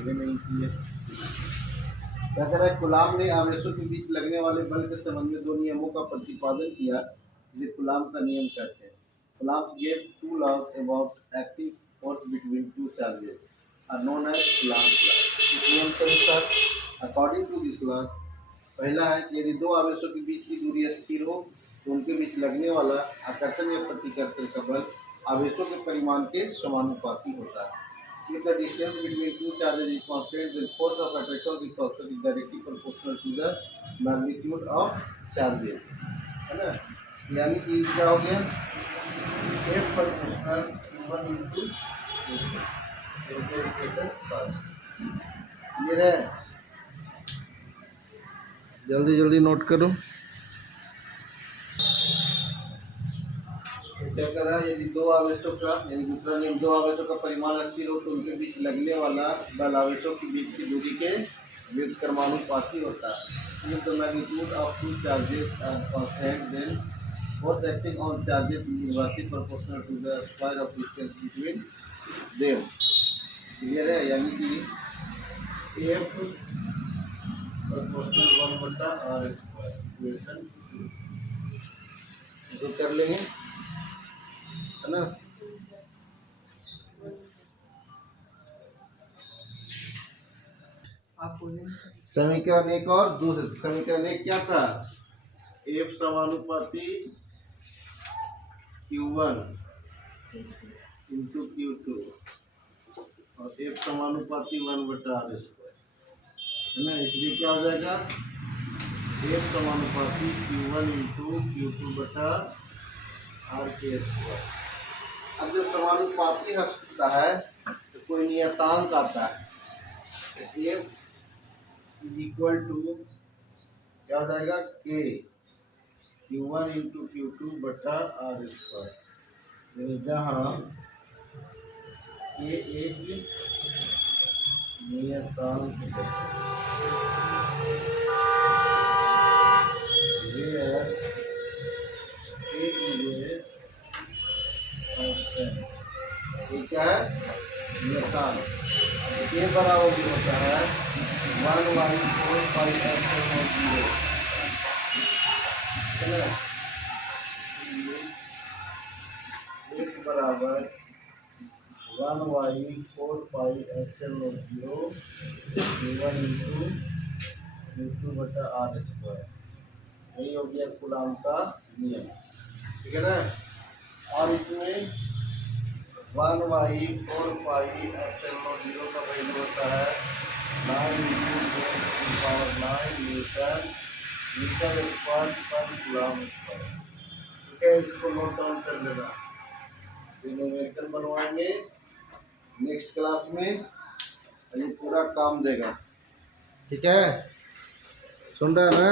हमने नहीं की है। क्या कह रहा है, गुलाम ने आवेशों के बीच लगने वाले बल के संबंध में दो नियमों का प्रतिपादन किया जिसे गुलाम का नियम कहते हैं। Coulomb's gave two laws about active force between two charges are known as Coulomb's law. इस नियम के अनुसार अकॉर्डिंग टू दिस लॉ, पहला है कि यदि दो आवेशों के बीच की दूरी स्थिर हो तो उनके बीच लगने वाला आकर्षण या प्रतिकर्षण का बल आवेशों के परिमाण के समानुपाती होता है। If the distance between two charges is constant, then force of attraction is also directly proportional to the magnitude of charges, है ना। यानी कि क्या हो गया, F proportional Q1 into equation first. ये है, जल्दी जल्दी नोट करो। तो क्या कर रहा है, यदि दो आवेशों का, यानी दूसरा नियम, दो आवेशों का परिमाण स्थिर हो तो उनके बीच लगने वाला बल आवेशों के बीच की दूरी के व्युत्क्रमानुपाती होता है। If the magnitude of two charges are constant, then force acting on charges is inversely proportional to the square of distance between them। Clear है, यानी कि F proportional 1/r square equation तो कर लेंगे, है ना। समीकरण एक और दूसरे समीकरण एक क्या था, F समानुपाती Q1 इंटू Q2 और F समानुपाती 1/r स्क्वायर, है ना। इसलिए क्या हो जाएगा, F समानुपाती Q1 इंटू Q2/r के स्क्वायर। अब जब समानुपाती होता है तो कोई नियतांक आता है, F इक्वल टू क्या हो जाएगा, K Q1 into Q2/r square, जहाँ ये एक नियतांक है, ये क्या है, नियतांक। ये बराबर भी होता है 1/4π/0, है ना। एक बराबर 1/4π/0 Q1 इंटू Q2/r स्क्वायर। यही हो गया कूलॉम का नियम, ठीक है ना। और इसमें 1/4π/0 का वैल्यू होता है 9 न्यूटन मीटर स्क्वायर पर कूलॉम स्क्वायर, ठीक है। इसको नोट डाउन कर लेना, ये न्यूमेरिकल बनवाएंगे नेक्स्ट क्लास में, ये पूरा काम देगा, ठीक है। सुन रहा है ना।